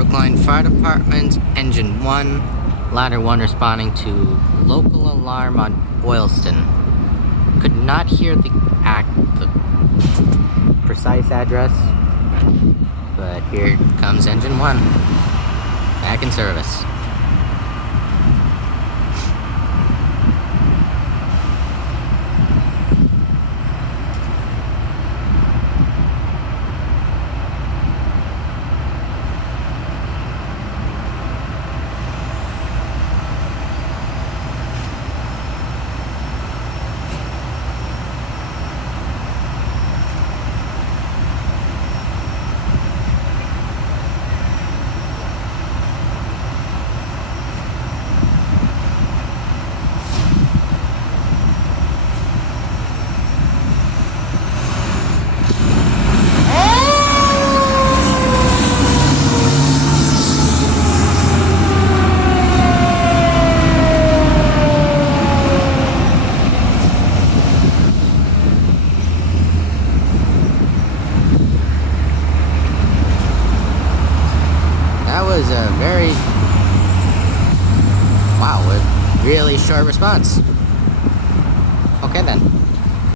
Brookline Fire Department, Engine 1, Ladder 1 responding to local alarm on Boylston. Could not hear the precise address, but here comes Engine 1, back in service. Was a really short response. Okay then.